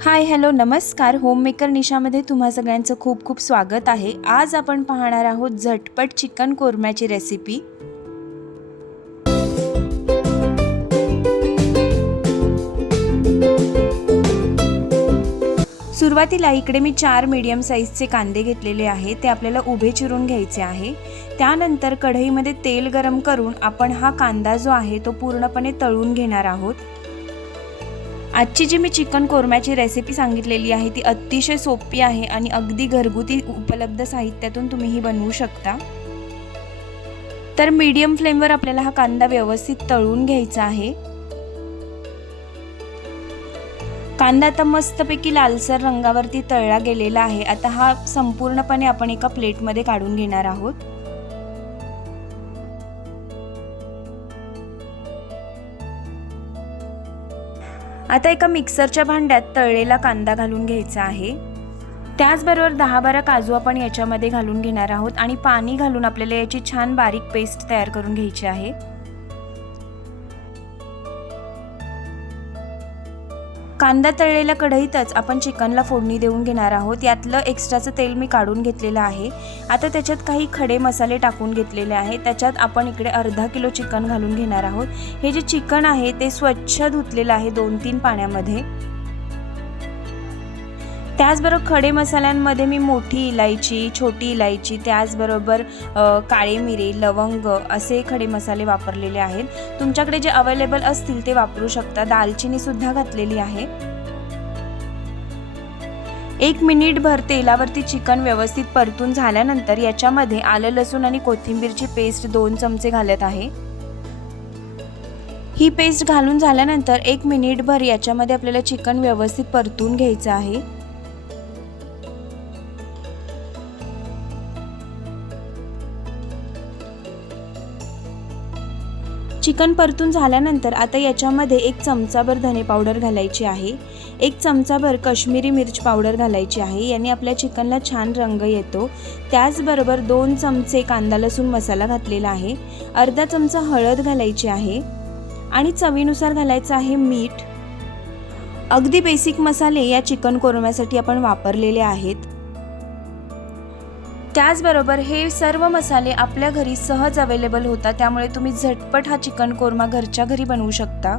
Hi hello नमस्कार. Homemaker निशामध्ये तुम्हा सगळ्यांचं खूप खूप स्वागत आहे. आज आपण पाहणार आहोत झटपट चिकन कोरम्याची रेसिपी. सुरुवातीला इकडे मी चार मीडियम साईजचे कांदे घेतलेले आहे. ते आपल्याला उभे चिरून घ्यायचे आहे. त्यानंतर कढईमध्ये तेल गरम करून आपण हा कांदा जो आहे तो पूर्णपणे तळून घेणार आहोत. आजची जी मी चिकन कोरम्याची रेसिपी सांगितलेली आहे ती अतिशय सोपी आहे आणि अगदी घरगुती उपलब्ध साहित्यातून तुम्ही ही बनवू शकता. तर मीडियम फ्लेमवर आपल्याला हा कांदा व्यवस्थित तळून घ्यायचा आहे. कांदा आता मस्तपैकी लालसर रंगावरती तळला गेलेला आहे. आता हा संपूर्णपणे आपण एका प्लेटमध्ये काढून घेणार आहोत. आता एका मिक्सरच्या भांड्यात तळलेला कांदा घालून घ्यायचा आहे. त्याचबरोबर दहा बारा काजू आपण याच्यामध्ये घालून घेणार आहोत आणि पाणी घालून आपल्याला याची छान बारीक पेस्ट तयार करून घ्यायची आहे. कांदा तळलेल्या कढईतच आपण चिकनला फोडणी देऊन घेणार आहोत. यातलं एक्स्ट्राचं तेल मी काढून घेतलेलं आहे. आता त्याच्यात काही खडे मसाले टाकून घेतलेले आहे. त्याच्यात आपण इकडे अर्धा किलो चिकन घालून घेणार आहोत. हे जे चिकन आहे ते स्वच्छ धुतलेलं आहे दोन तीन पाण्यामध्ये. त्याचबरोबर खडे मसाल्यांमध्ये मी मोठी इलायची छोटी इलायची त्याचबरोबर काळे मिरे लवंग असे खडे मसाले वापरलेले आहेत. तुमच्याकडे जे अवेलेबल असतील ते वापरू शकता. दालचिनीसुद्धा घातलेली आहे. एक मिनिटभर तेलावरती चिकन व्यवस्थित परतून झाल्यानंतर याच्यामध्ये आलं लसूण आणि कोथिंबीरची पेस्ट दोन चमचे घालत आहे. ही पेस्ट घालून झाल्यानंतर एक मिनिटभर याच्यामध्ये आपल्याला चिकन व्यवस्थित परतून घ्यायचं आहे. चिकन परतून झाल्यानंतर आता याच्यामध्ये एक चमचाभर धने पावडर घालायची आहे. एक चमचाभर कश्मीरी मिरच पावडर घालायची आहे. याने आपल्या चिकनला छान रंग येतो. त्याचबरोबर दोन चमचे कांदा लसूण मसाला घातलेला आहे. अर्धा चमचा हळद घालायची आहे. आणि चवीनुसार घालायचं आहे मीठ. अगदी बेसिक मसाले या चिकन कोरम्यासाठी आपण वापरलेले आहेत. त्याचबरोबर हे सर्व मसाले आपल्या घरी सहज अवेलेबल होतात. त्यामुळे तुम्ही झटपट हा चिकन कोरमा घरच्या घरी बनवू शकता.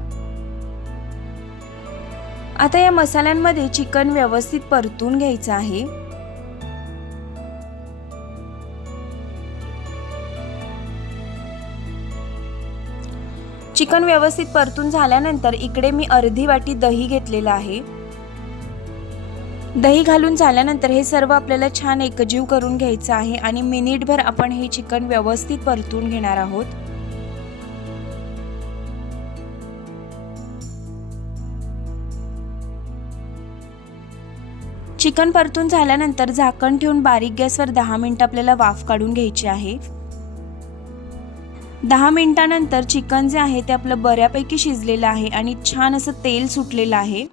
आता या मसाल्यांमध्ये चिकन व्यवस्थित परतून घ्यायचं आहे. चिकन व्यवस्थित परतून झाल्यानंतर इकडे मी अर्धी वाटी दही घेतलेलं आहे. दही घालून झाल्यानंतर हे सर्व आपल्याला छान एकजीव करून घ्यायचं आहे आणि मिनिटभर आपण हे चिकन व्यवस्थित परतून घेणार आहोत. चिकन परतून झाल्यानंतर झाकण ठेवून बारीक गॅसवर दहा मिनिटं आपल्याला वाफ काढून घ्यायची आहे. दहा मिनिटानंतर चिकन जे आहे ते आपलं बऱ्यापैकी शिजलेलं आहे आणि छान असं तेल सुटलेलं आहे.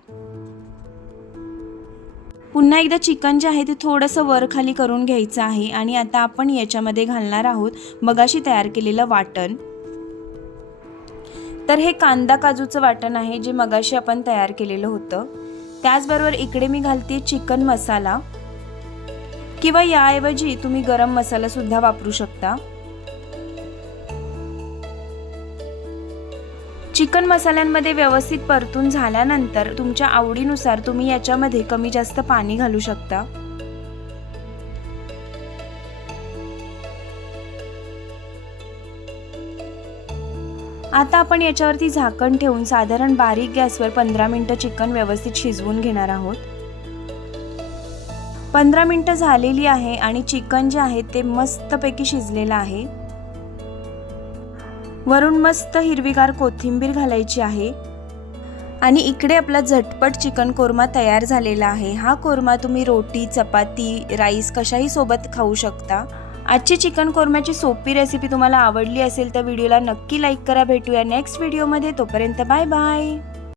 पुन्हा एकदा चिकन जे आहे ते थोडंसं वर खाली करून घ्यायचं आहे आणि आता आपण याच्यामध्ये घालणार आहोत मगाशी तयार केलेलं वाटण. तर हे कांदा काजूचं वाटण आहे जे मगाशी आपण तयार केलेलं होतं. त्याचबरोबर इकडे मी घालते चिकन मसाला. किंवा याऐवजी तुम्ही गरम मसालासुद्धा वापरू शकता. चिकन मसाल्यांमध्ये व्यवस्थित परतून झाल्यानंतर तुमच्या आवडीनुसार तुम्ही याच्यामध्ये कमी जास्त पाणी घालू शकता. आता आपण याच्यावरती झाकण ठेवून साधारण बारीक गॅसवर पंधरा मिनटं चिकन व्यवस्थित शिजवून घेणार आहोत. पंधरा मिनटं झालेली आहे आणि चिकन जे आहे ते मस्तपैकी शिजलेलं आहे. वरून मस्त हिरवीगार कोथिंबीर घालायची आहे. आणि इकडे आपला झटपट चिकन कोरमा तयार झालेला आहे. हा कोरमा तुम्ही रोटी चपाती राईस कशाही सोबत खाऊ शकता. आजची चिकन कोरम्याची सोपी रेसिपी तुम्हाला आवडली असेल तर व्हिडिओला नक्की लाईक करा. भेटूया नेक्स्ट व्हिडिओमध्ये तोपर्यंत बाय बाय